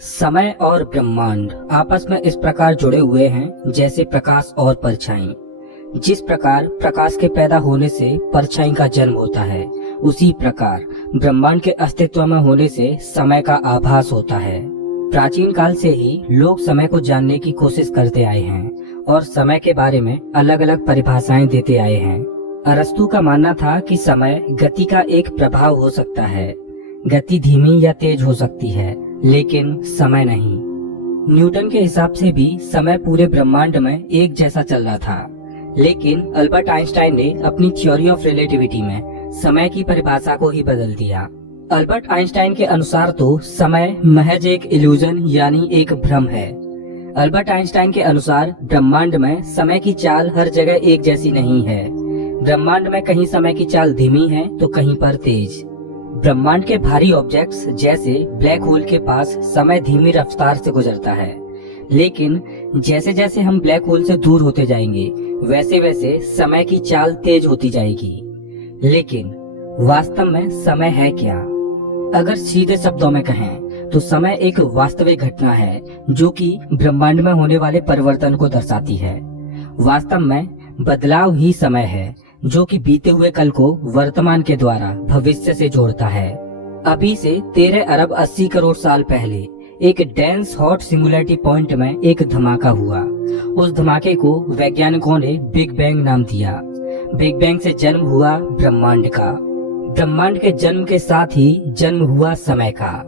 समय और ब्रह्मांड आपस में इस प्रकार जुड़े हुए हैं जैसे प्रकाश और परछाई। जिस प्रकार प्रकाश के पैदा होने से परछाई का जन्म होता है, उसी प्रकार ब्रह्मांड के अस्तित्व में होने से समय का आभास होता है। प्राचीन काल से ही लोग समय को जानने की कोशिश करते आए हैं और समय के बारे में अलग अलग परिभाषाएं देते आए हैं। अरस्तु का मानना था कि समय गति का एक प्रभाव हो सकता है। गति धीमी या तेज हो सकती है, लेकिन समय नहीं। न्यूटन के हिसाब से भी समय पूरे ब्रह्मांड में एक जैसा चल रहा था, लेकिन अल्बर्ट आइंस्टाइन ने अपनी थ्योरी ऑफ रिलेटिविटी में समय की परिभाषा को ही बदल दिया। अल्बर्ट आइंस्टाइन के अनुसार तो समय महज एक इल्यूजन यानी एक भ्रम है। अल्बर्ट आइंस्टाइन के अनुसार ब्रह्मांड में समय की चाल हर जगह एक जैसी नहीं है। ब्रह्मांड में कहीं समय की चाल धीमी है तो कहीं पर तेज। ब्रह्मांड के भारी ऑब्जेक्ट्स जैसे ब्लैक होल के पास समय धीमी रफ्तार से गुजरता है, लेकिन जैसे जैसे हम ब्लैक होल से दूर होते जाएंगे वैसे वैसे समय की चाल तेज होती जाएगी। लेकिन वास्तव में समय है क्या? अगर सीधे शब्दों में कहें तो समय एक वास्तविक घटना है जो कि ब्रह्मांड में होने वाले परिवर्तन को दर्शाती है। वास्तव में बदलाव ही समय है जो कि बीते हुए कल को वर्तमान के द्वारा भविष्य से जोड़ता है। अभी से 13 अरब 80 करोड़ साल पहले एक डेंस हॉट सिंगुलरिटी पॉइंट में एक धमाका हुआ। उस धमाके को वैज्ञानिकों ने बिग बैंग नाम दिया। बिग बैंग से जन्म हुआ ब्रह्मांड का। ब्रह्मांड के जन्म के साथ ही जन्म हुआ समय का।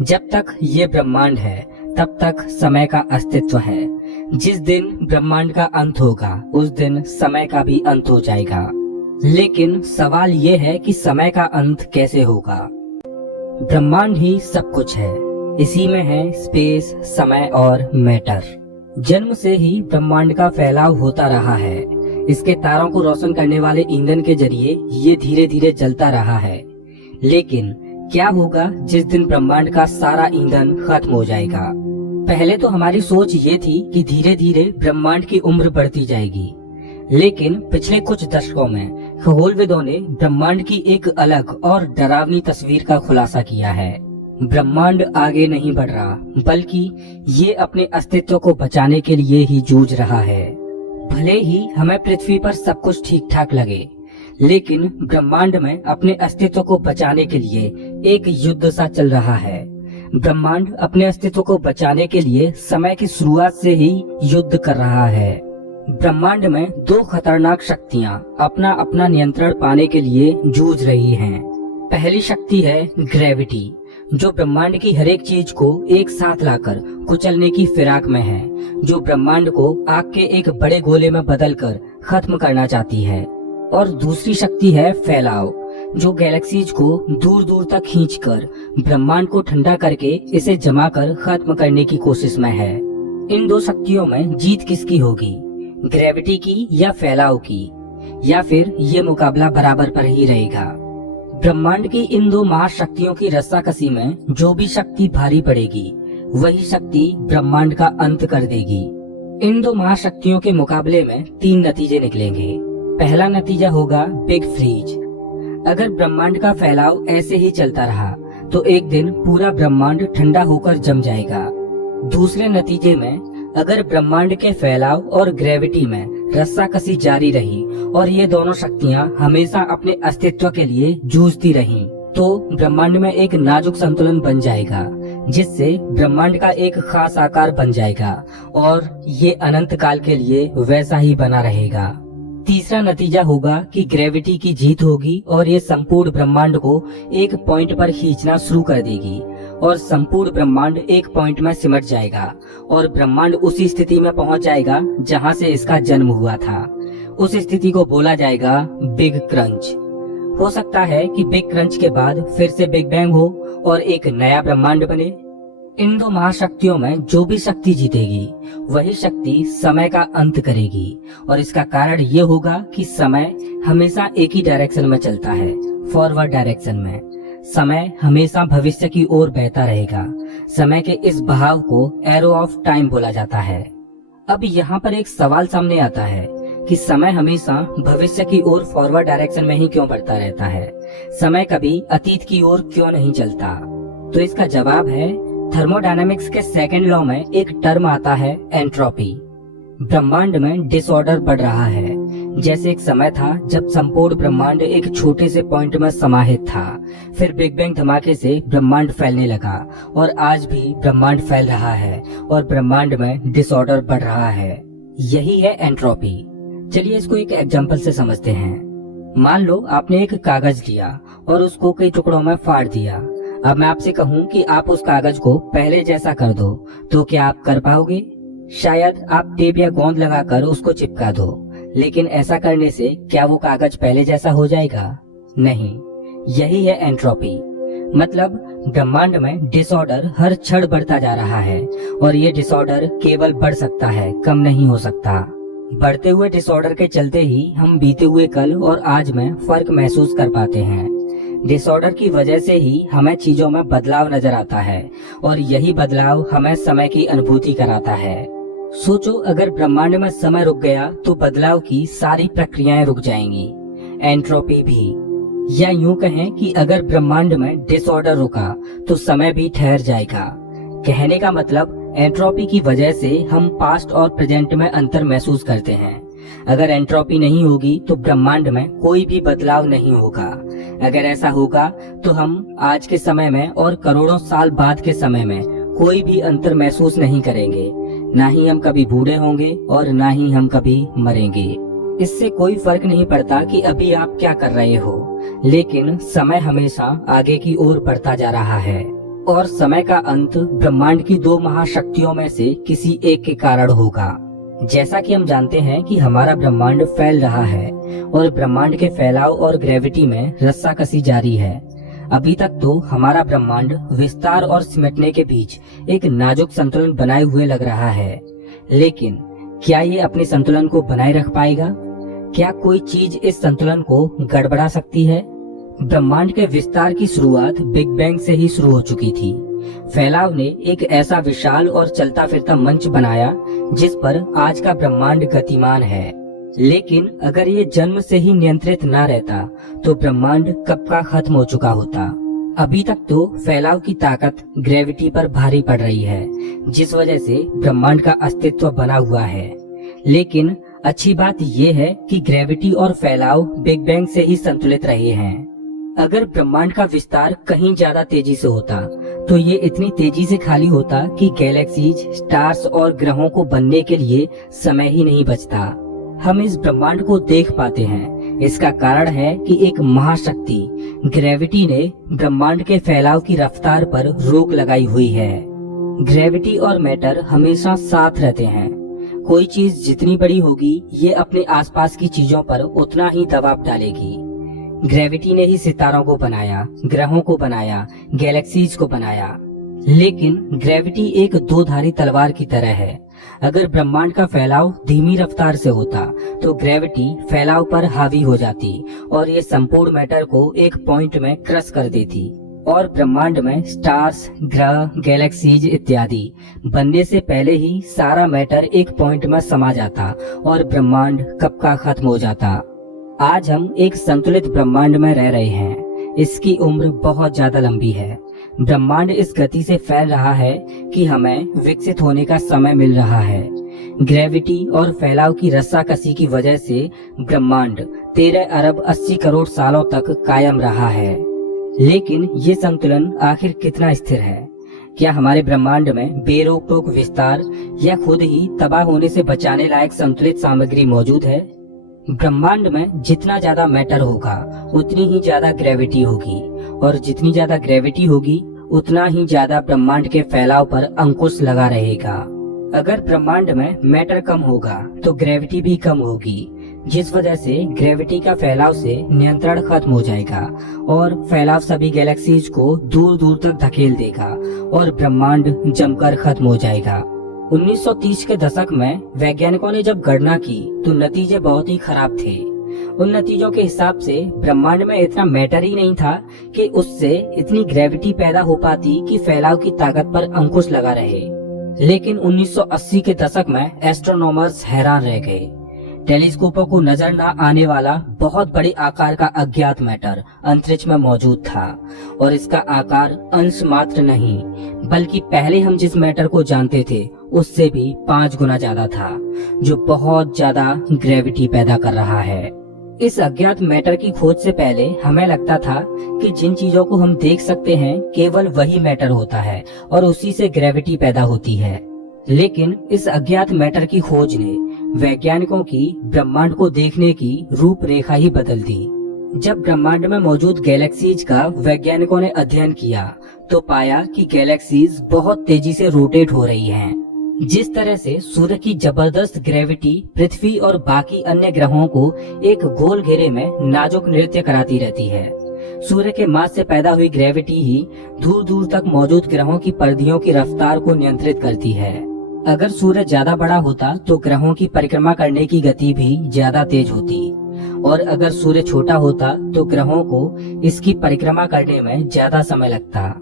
जब तक ये ब्रह्मांड है तब तक समय का अस्तित्व है। जिस दिन ब्रह्मांड का अंत होगा उस दिन समय का भी अंत हो जाएगा। लेकिन सवाल ये है कि समय का अंत कैसे होगा? ब्रह्मांड ही सब कुछ है। इसी में है स्पेस, समय और मैटर। जन्म से ही ब्रह्मांड का फैलाव होता रहा है। इसके तारों को रोशन करने वाले ईंधन के जरिए ये धीरे धीरे जलता रहा है। लेकिन क्या होगा जिस दिन ब्रह्मांड का सारा ईंधन खत्म हो जाएगा? पहले तो हमारी सोच ये थी कि धीरे धीरे ब्रह्मांड की उम्र बढ़ती जाएगी, लेकिन पिछले कुछ दशकों में खगोलविदों ने ब्रह्मांड की एक अलग और डरावनी तस्वीर का खुलासा किया है। ब्रह्मांड आगे नहीं बढ़ रहा, बल्कि ये अपने अस्तित्व को बचाने के लिए ही जूझ रहा है। भले ही हमें पृथ्वी पर सब कुछ ठीक ठाक लगे, लेकिन ब्रह्मांड में अपने अस्तित्व को बचाने के लिए एक युद्ध सा चल रहा है। ब्रह्मांड अपने अस्तित्व को बचाने के लिए समय की शुरुआत से ही युद्ध कर रहा है। ब्रह्मांड में दो खतरनाक शक्तियां अपना अपना नियंत्रण पाने के लिए जूझ रही हैं। पहली शक्ति है ग्रेविटी, जो ब्रह्मांड की हर एक चीज को एक साथ लाकर कुचलने की फिराक में है, जो ब्रह्मांड को आग के एक बड़े गोले में बदलकर खत्म करना चाहती है। और दूसरी शक्ति है फैलाव, जो गैलेक्सीज को दूर दूर तक खींचकर ब्रह्मांड को ठंडा करके इसे जमा कर खत्म करने की कोशिश में है। इन दो शक्तियों में जीत किसकी होगी? ग्रेविटी की या फैलाव की? या फिर ये मुकाबला बराबर पर ही रहेगा? ब्रह्मांड की इन दो महाशक्तियों की रस्साकसी में जो भी शक्ति भारी पड़ेगी वही शक्ति ब्रह्मांड का अंत कर देगी। इन दो महाशक्तियों के मुकाबले में 3 नतीजे निकलेंगे। पहला नतीजा होगा बिग फ्रीज। अगर ब्रह्मांड का फैलाव ऐसे ही चलता रहा तो एक दिन पूरा ब्रह्मांड ठंडा होकर जम जाएगा। दूसरे नतीजे में अगर ब्रह्मांड के फैलाव और ग्रेविटी में रस्साकसी जारी रही और ये दोनों शक्तियां हमेशा अपने अस्तित्व के लिए जूझती रहीं, तो ब्रह्मांड में एक नाजुक संतुलन बन जाएगा, जिससे ब्रह्मांड का एक खास आकार बन जाएगा और ये अनंत काल के लिए वैसा ही बना रहेगा। तीसरा नतीजा होगा कि ग्रेविटी की जीत होगी और ये संपूर्ण ब्रह्मांड को एक पॉइंट पर खींचना शुरू कर देगी और संपूर्ण ब्रह्मांड एक पॉइंट में सिमट जाएगा और ब्रह्मांड उसी स्थिति में पहुंच जाएगा जहां से इसका जन्म हुआ था। उस स्थिति को बोला जाएगा बिग क्रंच। हो सकता है कि बिग क्रंच के बाद फिर से बिग बैंग हो और एक नया ब्रह्मांड बने। इन दो महाशक्तियों में जो भी शक्ति जीतेगी वही शक्ति समय का अंत करेगी, और इसका कारण ये होगा कि समय हमेशा एक ही डायरेक्शन में चलता है, फॉरवर्ड डायरेक्शन में। समय हमेशा भविष्य की ओर बहता रहेगा। समय के इस बहाव को एरो ऑफ टाइम बोला जाता है। अब यहाँ पर एक सवाल सामने आता है कि समय हमेशा भविष्य की ओर फॉरवर्ड डायरेक्शन में ही क्यों बढ़ता रहता है? समय कभी अतीत की ओर क्यों नहीं चलता? तो इसका जवाब है थर्मोडायनामिक्स के सेकंड लॉ में एक टर्म आता है एंट्रोपी। ब्रह्मांड में डिसऑर्डर बढ़ रहा है। जैसे एक समय था जब संपूर्ण ब्रह्मांड एक छोटे से पॉइंट में समाहित था, फिर बिग बैंग धमाके से ब्रह्मांड फैलने लगा और आज भी ब्रह्मांड फैल रहा है और ब्रह्मांड में डिसऑर्डर बढ़ रहा है। यही है एंट्रोपी। चलिए इसको एक एग्जांपल से समझते हैं। मान लो आपने एक कागज लिया और उसको कई टुकड़ों में फाड़ दिया। अब मैं आपसे कहूँ कि आप उस कागज को पहले जैसा कर दो, तो क्या आप कर पाओगे? शायद आप टेप या गोंद लगाकर उसको चिपका दो, लेकिन ऐसा करने से क्या वो कागज पहले जैसा हो जाएगा? नहीं। यही है एंट्रोपी। मतलब ब्रह्मांड में डिसऑर्डर हर क्षण बढ़ता जा रहा है और ये डिसऑर्डर केवल बढ़ सकता है, कम नहीं हो सकता। बढ़ते हुए डिसऑर्डर के चलते ही हम बीते हुए कल और आज में फर्क महसूस कर पाते हैं। डिसऑर्डर की वजह से ही हमें चीजों में बदलाव नजर आता है और यही बदलाव हमें समय की अनुभूति कराता है। सोचो, अगर ब्रह्मांड में समय रुक गया तो बदलाव की सारी प्रक्रियाएं रुक जाएंगी, एंट्रोपी भी। या यूं कहें कि अगर ब्रह्मांड में डिसऑर्डर रुका तो समय भी ठहर जाएगा। कहने का मतलब एंट्रोपी की वजह से हम पास्ट और प्रेजेंट में अंतर महसूस करते हैं। अगर एंट्रोपी नहीं होगी तो ब्रह्मांड में कोई भी बदलाव नहीं होगा। अगर ऐसा होगा तो हम आज के समय में और करोड़ों साल बाद के समय में कोई भी अंतर महसूस नहीं करेंगे। ना ही हम कभी बूढ़े होंगे और ना ही हम कभी मरेंगे। इससे कोई फर्क नहीं पड़ता कि अभी आप क्या कर रहे हो, लेकिन समय हमेशा आगे की ओर बढ़ता जा रहा है और समय का अंत ब्रह्मांड की दो महाशक्तियों में से किसी एक के कारण होगा। जैसा कि हम जानते हैं कि हमारा ब्रह्मांड फैल रहा है और ब्रह्मांड के फैलाव और ग्रेविटी में रस्साकसी जारी है। अभी तक तो हमारा ब्रह्मांड विस्तार और सिमटने के बीच एक नाजुक संतुलन बनाए हुए लग रहा है, लेकिन क्या ये अपने संतुलन को बनाए रख पाएगा? क्या कोई चीज इस संतुलन को गड़बड़ा सकती है? ब्रह्मांड के विस्तार की शुरुआत बिग बैंग से ही शुरू हो चुकी थी। फैलाव ने एक ऐसा विशाल और चलता फिरता मंच बनाया जिस पर आज का ब्रह्मांड गतिमान है। लेकिन अगर ये जन्म से ही नियंत्रित ना रहता तो ब्रह्मांड कब का खत्म हो चुका होता। अभी तक तो फैलाव की ताकत ग्रेविटी पर भारी पड़ रही है, जिस वजह से ब्रह्मांड का अस्तित्व बना हुआ है। लेकिन अच्छी बात ये है कि ग्रेविटी और फैलाव बिग बैंग से ही संतुलित रहे हैं। अगर ब्रह्मांड का विस्तार कहीं ज्यादा तेजी से होता तो ये इतनी तेजी से खाली होता कि गैलेक्सीज, स्टार्स और ग्रहों को बनने के लिए समय ही नहीं बचता। हम इस ब्रह्मांड को देख पाते हैं। इसका कारण है कि एक महाशक्ति ग्रेविटी ने ब्रह्मांड के फैलाव की रफ्तार पर रोक लगाई हुई है। ग्रेविटी और मैटर हमेशा साथ रहते हैं। कोई चीज जितनी बड़ी होगी ये अपने आसपास की चीजों पर उतना ही दबाव डालेगी। ग्रेविटी ने ही सितारों को बनाया, ग्रहों को बनाया, गैलेक्सीज को बनाया। लेकिन ग्रेविटी एक दो धारी तलवार की तरह है। अगर ब्रह्मांड का फैलाव धीमी रफ्तार से होता तो ग्रेविटी फैलाव पर हावी हो जाती और ये संपूर्ण मैटर को एक पॉइंट में क्रश कर देती और ब्रह्मांड में स्टार्स, ग्रह, गैलेक्सीज इत्यादि बनने से पहले ही सारा मैटर एक पॉइंट में समा जाता और ब्रह्मांड कब का खत्म हो जाता। आज हम एक संतुलित ब्रह्मांड में रह रहे हैं। इसकी उम्र बहुत ज्यादा लंबी है। ब्रह्मांड इस गति से फैल रहा है कि हमें विकसित होने का समय मिल रहा है। ग्रेविटी और फैलाव की रस्साकसी की वजह से ब्रह्मांड 13 अरब 80 करोड़ सालों तक कायम रहा है। लेकिन ये संतुलन आखिर कितना स्थिर है? क्या हमारे ब्रह्मांड में बेरोक टोक विस्तार या खुद ही तबाह होने से बचाने लायक संतुलित सामग्री मौजूद है? ब्रह्मांड में जितना ज्यादा मैटर होगा उतनी ही ज्यादा ग्रेविटी होगी और जितनी ज्यादा ग्रेविटी होगी उतना ही ज्यादा ब्रह्मांड के फैलाव पर अंकुश लगा रहेगा। अगर ब्रह्मांड में मैटर कम होगा तो ग्रेविटी भी कम होगी, जिस वजह से ग्रेविटी का फैलाव से नियंत्रण खत्म हो जाएगा और फैलाव सभी गैलेक्सीज को दूर दूर तक धकेल देगा और ब्रह्मांड जमकर खत्म हो जाएगा। 1930 के दशक में वैज्ञानिकों ने जब गणना की तो नतीजे बहुत ही खराब थे। उन नतीजों के हिसाब से ब्रह्मांड में इतना मैटर ही नहीं था कि उससे इतनी ग्रेविटी पैदा हो पाती कि फैलाव की ताकत पर अंकुश लगा रहे। लेकिन 1980 के दशक में एस्ट्रोनॉमर्स हैरान रह गए। टेलीस्कोपों को नजर न आने वाला बहुत बड़े आकार का अज्ञात मैटर अंतरिक्ष में मौजूद था और इसका आकार अंश मात्र नहीं बल्कि पहले हम जिस मैटर को जानते थे उससे भी 5 गुना ज्यादा था, जो बहुत ज्यादा ग्रेविटी पैदा कर रहा है। इस अज्ञात मैटर की खोज से पहले हमें लगता था कि जिन चीजों को हम देख सकते हैं केवल वही मैटर होता है और उसी से ग्रेविटी पैदा होती है, लेकिन इस अज्ञात मैटर की खोज ने वैज्ञानिकों की ब्रह्मांड को देखने की रूपरेखा ही बदल दी। जब ब्रह्मांड में मौजूद गैलेक्सीज का वैज्ञानिकों ने अध्ययन किया तो पाया कि गैलेक्सीज बहुत तेजी से रोटेट हो रही हैं। जिस तरह से सूर्य की जबरदस्त ग्रेविटी पृथ्वी और बाकी अन्य ग्रहों को एक गोल घेरे में नाजुक नृत्य कराती रहती है, सूर्य के मास से पैदा हुई ग्रेविटी ही दूर दूर तक मौजूद ग्रहों की परिधियों की रफ्तार को नियंत्रित करती है। अगर सूर्य ज्यादा बड़ा होता तो ग्रहों की परिक्रमा करने की गति भी ज्यादा तेज होती और अगर सूर्य छोटा होता तो ग्रहों को इसकी परिक्रमा करने में ज्यादा समय लगता।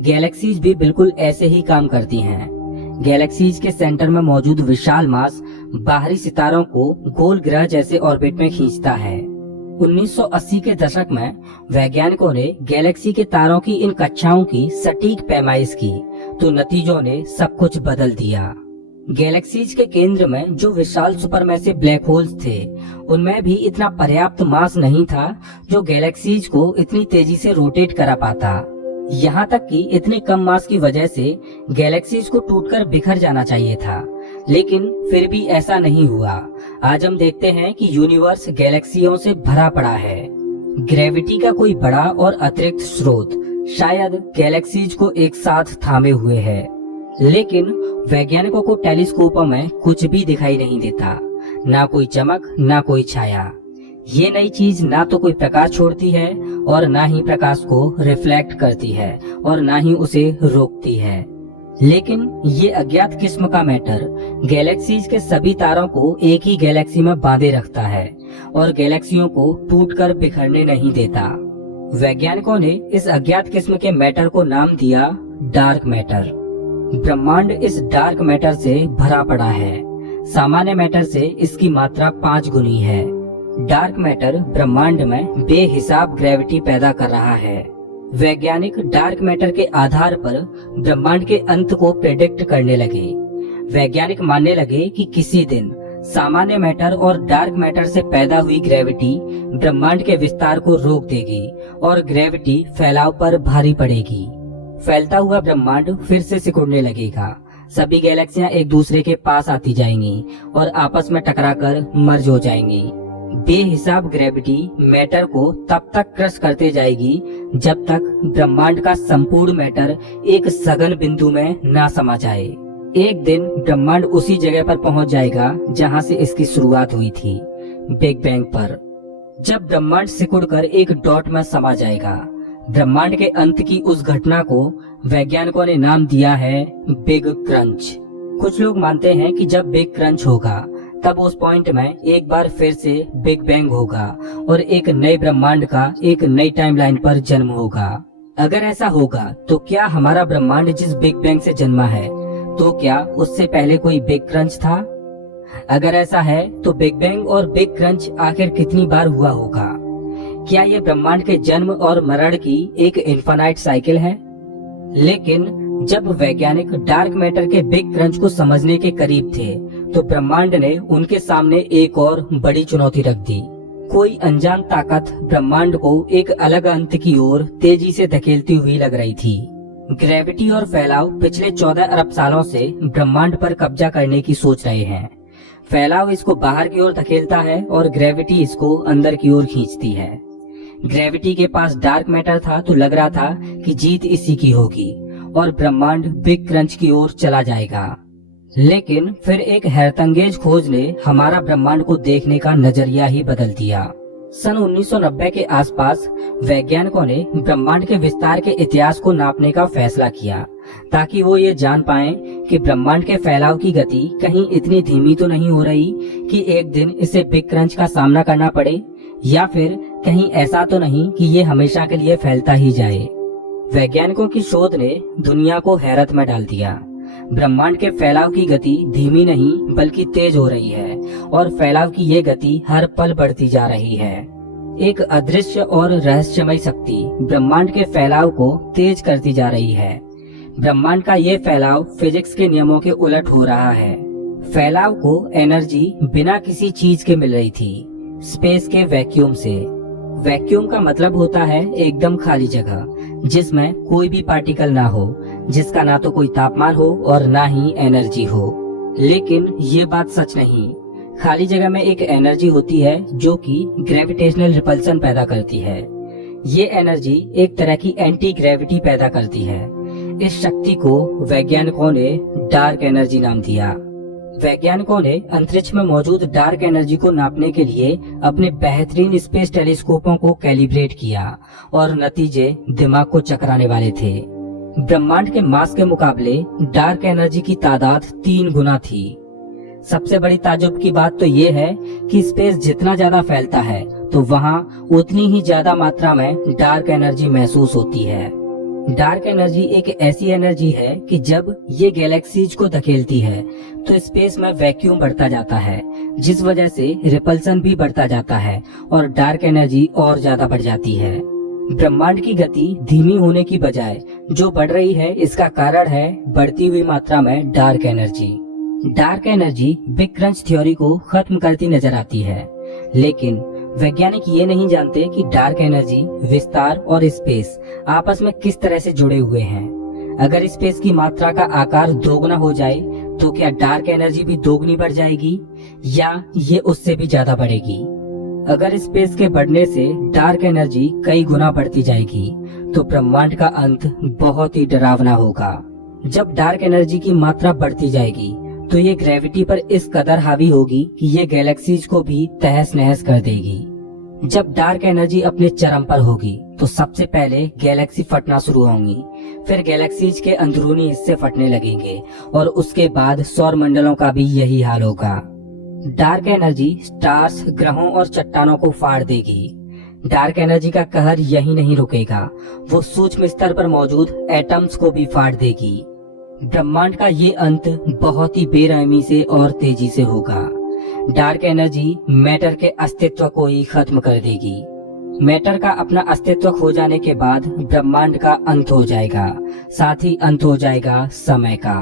गैलेक्सीज भी बिल्कुल ऐसे ही काम करती हैं। गैलेक्सीज के सेंटर में मौजूद विशाल मास बाहरी सितारों को गोल ग्रह जैसे ऑर्बिट में खींचता है। 1980 के दशक में वैज्ञानिकों ने गैलेक्सी के तारों की इन कक्षाओं की सटीक पैमाइश की तो नतीजों ने सब कुछ बदल दिया। गैलेक्सीज के केंद्र में जो विशाल सुपरमैसिव ब्लैक होल्स थे उनमें भी इतना पर्याप्त मास नहीं था जो गैलेक्सीज को इतनी तेजी से रोटेट करा पाता। यहाँ तक कि इतने कम मास की वजह से गैलेक्सीज को टूटकर बिखर जाना चाहिए था, लेकिन फिर भी ऐसा नहीं हुआ। आज हम देखते हैं कि यूनिवर्स गैलेक्सियों से भरा पड़ा है। ग्रेविटी का कोई बड़ा और अतिरिक्त स्रोत शायद गैलेक्सीज को एक साथ थामे हुए है, लेकिन वैज्ञानिकों को टेलीस्कोपों में कुछ भी दिखाई नहीं देता, ना कोई चमक ना कोई छाया। ये नई चीज ना तो कोई प्रकाश छोड़ती है और ना ही प्रकाश को रिफ्लेक्ट करती है और ना ही उसे रोकती है, लेकिन ये अज्ञात किस्म का मैटर गैलेक्सीज के सभी तारों को एक ही गैलेक्सी में बांधे रखता है और गैलेक्सियों को टूटकर बिखरने नहीं देता। वैज्ञानिकों ने इस अज्ञात किस्म के मैटर को नाम दिया डार्क मैटर। ब्रह्मांड इस डार्क मैटर से भरा पड़ा है। सामान्य मैटर से इसकी मात्रा 5 गुनी है। डार्क मैटर ब्रह्मांड में बेहिसाब ग्रेविटी पैदा कर रहा है। वैज्ञानिक डार्क मैटर के आधार पर ब्रह्मांड के अंत को प्रेडिक्ट करने लगे। वैज्ञानिक मानने लगे कि किसी दिन सामान्य मैटर और डार्क मैटर से पैदा हुई ग्रेविटी ब्रह्मांड के विस्तार को रोक देगी और ग्रेविटी फैलाव पर भारी पड़ेगी। फैलता हुआ ब्रह्मांड फिर से सिकुड़ने लगेगा। सभी गैलेक्सियां एक दूसरे के पास आती जाएंगी और आपस में टकराकर मर्ज हो जाएंगी। बेहिसाब ग्रेविटी मैटर को तब तक क्रश करते जाएगी जब तक ब्रह्मांड का संपूर्ण मैटर एक सघन बिंदु में ना समा जाए। एक दिन ब्रह्मांड उसी जगह पर पहुंच जाएगा जहां से इसकी शुरुआत हुई थी, बिग बैंग पर। जब ब्रह्मांड सिकुड़कर एक डॉट में समा जाएगा, ब्रह्मांड के अंत की उस घटना को वैज्ञानिकों ने नाम दिया है बिग क्रंच। कुछ लोग मानते हैं कि जब बिग क्रंच होगा तब उस पॉइंट में एक बार फिर से बिग बैंग होगा और एक नए ब्रह्मांड का एक नई टाइमलाइन पर जन्म होगा। अगर ऐसा होगा तो क्या हमारा ब्रह्मांड जिस बिग बैंग से जन्मा है, तो क्या उससे पहले कोई बिग क्रंच था? अगर ऐसा है तो बिग बैंग और बिग क्रंच आखिर कितनी बार हुआ होगा? क्या ये ब्रह्मांड के जन्म और मरण की एक इन्फिनाइट साइकिल है? लेकिन जब वैज्ञानिक डार्क मैटर के बिग क्रंच को समझने के करीब थे तो ब्रह्मांड ने उनके सामने एक और बड़ी चुनौती रख दी। कोई अनजान ताकत ब्रह्मांड को एक अलग अंत की ओर तेजी से धकेलती हुई लग रही थी। ग्रेविटी और फैलाव पिछले 14 अरब सालों से ब्रह्मांड पर कब्जा करने की सोच रहे हैं। फैलाव इसको बाहर की ओर धकेलता है और ग्रेविटी इसको अंदर की ओर खींचती है। ग्रेविटी के पास डार्क मैटर था तो लग रहा था कि जीत इसी की होगी और ब्रह्मांड बिग क्रंच की ओर चला जाएगा। लेकिन फिर एक हैरतअंगेज खोज ने हमारा ब्रह्मांड को देखने का नजरिया ही बदल दिया। सन 1990 के आसपास वैज्ञानिकों ने ब्रह्मांड के विस्तार के इतिहास को नापने का फैसला किया ताकि वो ये जान पाएं कि ब्रह्मांड के फैलाव की गति कहीं इतनी धीमी तो नहीं हो रही कि एक दिन इसे बिग क्रंच का सामना करना पड़े, या फिर कहीं ऐसा तो नहीं कि ये हमेशा के लिए फैलता ही जाए। वैज्ञानिकों की शोध ने दुनिया को हैरत में डाल दिया। ब्रह्मांड के फैलाव की गति धीमी नहीं बल्कि तेज हो रही है और फैलाव की ये गति हर पल बढ़ती जा रही है। एक अदृश्य और रहस्यमय शक्ति ब्रह्मांड के फैलाव को तेज करती जा रही है। ब्रह्मांड का ये फैलाव फिजिक्स के नियमों के उलट हो रहा है। फैलाव को एनर्जी बिना किसी चीज के मिल रही थी, स्पेस के वैक्यूम से। वैक्यूम का मतलब होता है एकदम खाली जगह जिसमें कोई भी पार्टिकल ना हो, जिसका ना तो कोई तापमान हो और ना ही एनर्जी हो। लेकिन ये बात सच नहीं। खाली जगह में एक एनर्जी होती है जो कि ग्रेविटेशनल रिपल्सन पैदा करती है। ये एनर्जी एक तरह की एंटी ग्रेविटी पैदा करती है। इस शक्ति को वैज्ञानिकों ने डार्क एनर्जी नाम दिया। वैज्ञानिकों ने अंतरिक्ष में मौजूद डार्क एनर्जी को नापने के लिए अपने बेहतरीन स्पेस टेलीस्कोपों को कैलिब्रेट किया और नतीजे दिमाग को चकराने वाले थे। ब्रह्मांड के मास के मुकाबले डार्क एनर्जी की तादाद 3 गुना थी। सबसे बड़ी ताज्जुब की बात तो ये है कि स्पेस जितना ज्यादा फैलता है तो वहाँ उतनी ही ज्यादा मात्रा में डार्क एनर्जी महसूस होती है। डार्क एनर्जी एक ऐसी एनर्जी है कि जब ये गैलेक्सीज को धकेलती है तो स्पेस में वैक्यूम बढ़ता जाता है, जिस वजह से रिपल्सन भी बढ़ता जाता है और डार्क एनर्जी और ज्यादा बढ़ जाती है। ब्रह्मांड की गति धीमी होने की बजाय जो बढ़ रही है, इसका कारण है बढ़ती हुई मात्रा में dark energy. Dark energy big crunch theory को खत्म करती नजर आती है, लेकिन वैज्ञानिक ये नहीं जानते कि डार्क एनर्जी, विस्तार और स्पेस आपस में किस तरह से जुड़े हुए हैं। अगर स्पेस की मात्रा का आकार दोगुना हो जाए तो क्या डार्क एनर्जी भी दोगुनी बढ़ जाएगी या ये उससे भी ज्यादा बढ़ेगी? अगर स्पेस के बढ़ने से डार्क एनर्जी कई गुना बढ़ती जाएगी तो ब्रह्मांड का अंत बहुत ही डरावना होगा। जब डार्क एनर्जी की मात्रा बढ़ती जाएगी तो ये ग्रेविटी पर इस कदर हावी होगी कि ये गैलेक्सीज को भी तहस नहस कर देगी। जब डार्क एनर्जी अपने चरम पर होगी तो सबसे पहले गैलेक्सी फटना शुरू होंगी, फिर गैलेक्सीज के अंदरूनी हिस्से फटने लगेंगे और उसके बाद सौर मंडलों का भी यही हाल होगा। डार्क एनर्जी स्टार्स, ग्रहों और चट्टानों को फाड़ देगी। डार्क एनर्जी का कहर यही नहीं रुकेगा, वो सूक्ष्म स्तर पर मौजूद एटम्स को भी फाड़ देगी। ब्रह्मांड का ये अंत बहुत ही बेरहमी से और तेजी से होगा। डार्क एनर्जी मैटर के अस्तित्व को ही खत्म कर देगी। मैटर का अपना अस्तित्व खो जाने के बाद ब्रह्मांड का अंत हो जाएगा, साथ ही अंत हो जाएगा समय का।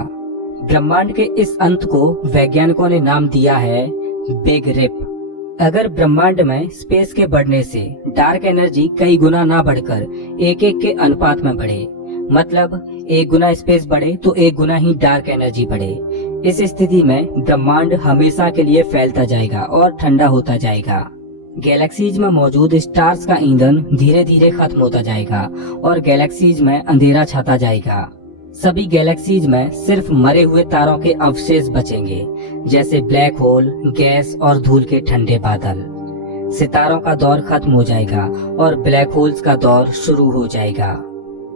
ब्रह्मांड के इस अंत को वैज्ञानिकों ने नाम दिया है बिग रिप। अगर ब्रह्मांड में स्पेस के बढ़ने से डार्क एनर्जी कई गुना ना बढ़कर 1:1 के अनुपात में बढ़े, मतलब 1 गुना स्पेस बढ़े तो 1 गुना ही डार्क एनर्जी बढ़े, इस स्थिति में ब्रह्मांड हमेशा के लिए फैलता जाएगा और ठंडा होता जाएगा। गैलेक्सीज में मौजूद स्टार्स का ईंधन धीरे धीरे खत्म होता जाएगा और गैलेक्सीज में अंधेरा छाता जाएगा। सभी गैलेक्सीज में सिर्फ मरे हुए तारों के अवशेष बचेंगे, जैसे ब्लैक होल, गैस और धूल के ठंडे बादल। सितारों का दौर खत्म हो जाएगा और ब्लैक होल्स का दौर शुरू हो जाएगा।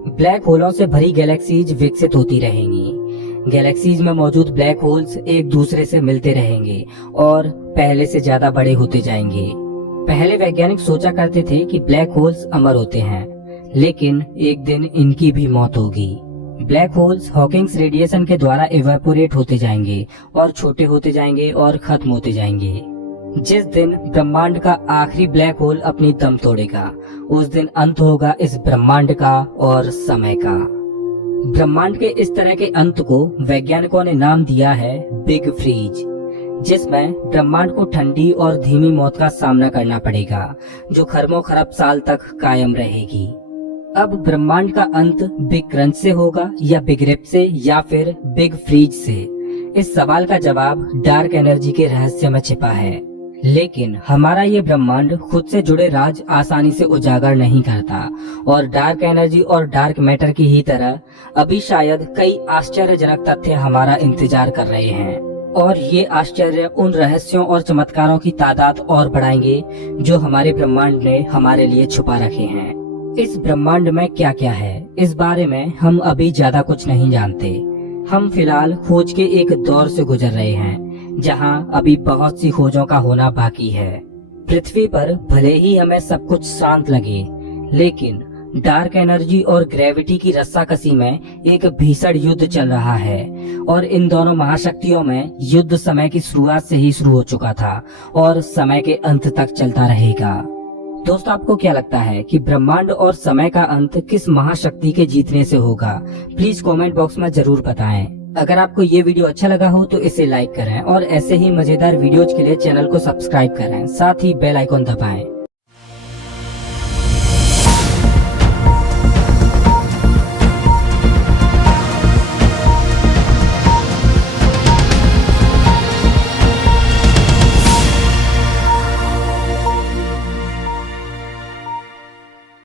ब्लैक होलों से भरी गैलेक्सीज विकसित होती रहेंगी। गैलेक्सीज में मौजूद ब्लैक होल्स एक दूसरे से मिलते रहेंगे और पहले से ज्यादा बड़े होते जाएंगे। पहले वैज्ञानिक सोचा करते थे कि ब्लैक होल्स अमर होते हैं, लेकिन एक दिन इनकी भी मौत होगी। ब्लैक होल्स हॉकिंग्स रेडिएशन के द्वारा इवेपोरेट होते जाएंगे और छोटे होते जाएंगे और खत्म होते जाएंगे। जिस दिन ब्रह्मांड का आखिरी ब्लैक होल अपनी दम तोड़ेगा, उस दिन अंत होगा इस ब्रह्मांड का और समय का। ब्रह्मांड के इस तरह के अंत को वैज्ञानिकों ने नाम दिया है बिग फ्रीज, जिसमें ब्रह्मांड को ठंडी और धीमी मौत का सामना करना पड़ेगा, जो खरबों खरब साल तक कायम रहेगी। अब ब्रह्मांड का अंत बिग क्रंच से होगा या बिग रिप से या फिर बिग फ्रीज से? इस सवाल का जवाब डार्क एनर्जी के रहस्य में छिपा है। लेकिन हमारा ये ब्रह्मांड खुद से जुड़े राज आसानी से उजागर नहीं करता और डार्क एनर्जी और डार्क मैटर की ही तरह अभी शायद कई आश्चर्यजनक तथ्य हमारा इंतजार कर रहे हैं, और ये आश्चर्य उन रहस्यों और चमत्कारों की तादाद और बढ़ाएंगे जो हमारे ब्रह्मांड ने हमारे लिए छुपा रखे हैं। इस ब्रह्मांड में क्या क्या है, इस बारे में हम अभी ज्यादा कुछ नहीं जानते। हम फिलहाल खोज के एक दौर से गुजर रहे हैं जहां अभी बहुत सी खोजों का होना बाकी है। पृथ्वी पर भले ही हमें सब कुछ शांत लगे, लेकिन डार्क एनर्जी और ग्रेविटी की रस्साकसी में एक भीषण युद्ध चल रहा है और इन दोनों महाशक्तियों में युद्ध समय की शुरुआत से ही शुरू हो चुका था और समय के अंत तक चलता रहेगा। दोस्तों, आपको क्या लगता है कि ब्रह्मांड और समय का अंत किस महाशक्ति के जीतने से होगा? प्लीज कमेंट बॉक्स में जरूर बताएं। अगर आपको ये वीडियो अच्छा लगा हो तो इसे लाइक करें और ऐसे ही मजेदार वीडियोज के लिए चैनल को सब्सक्राइब करें, साथ ही बेल आइकॉन दबाएं।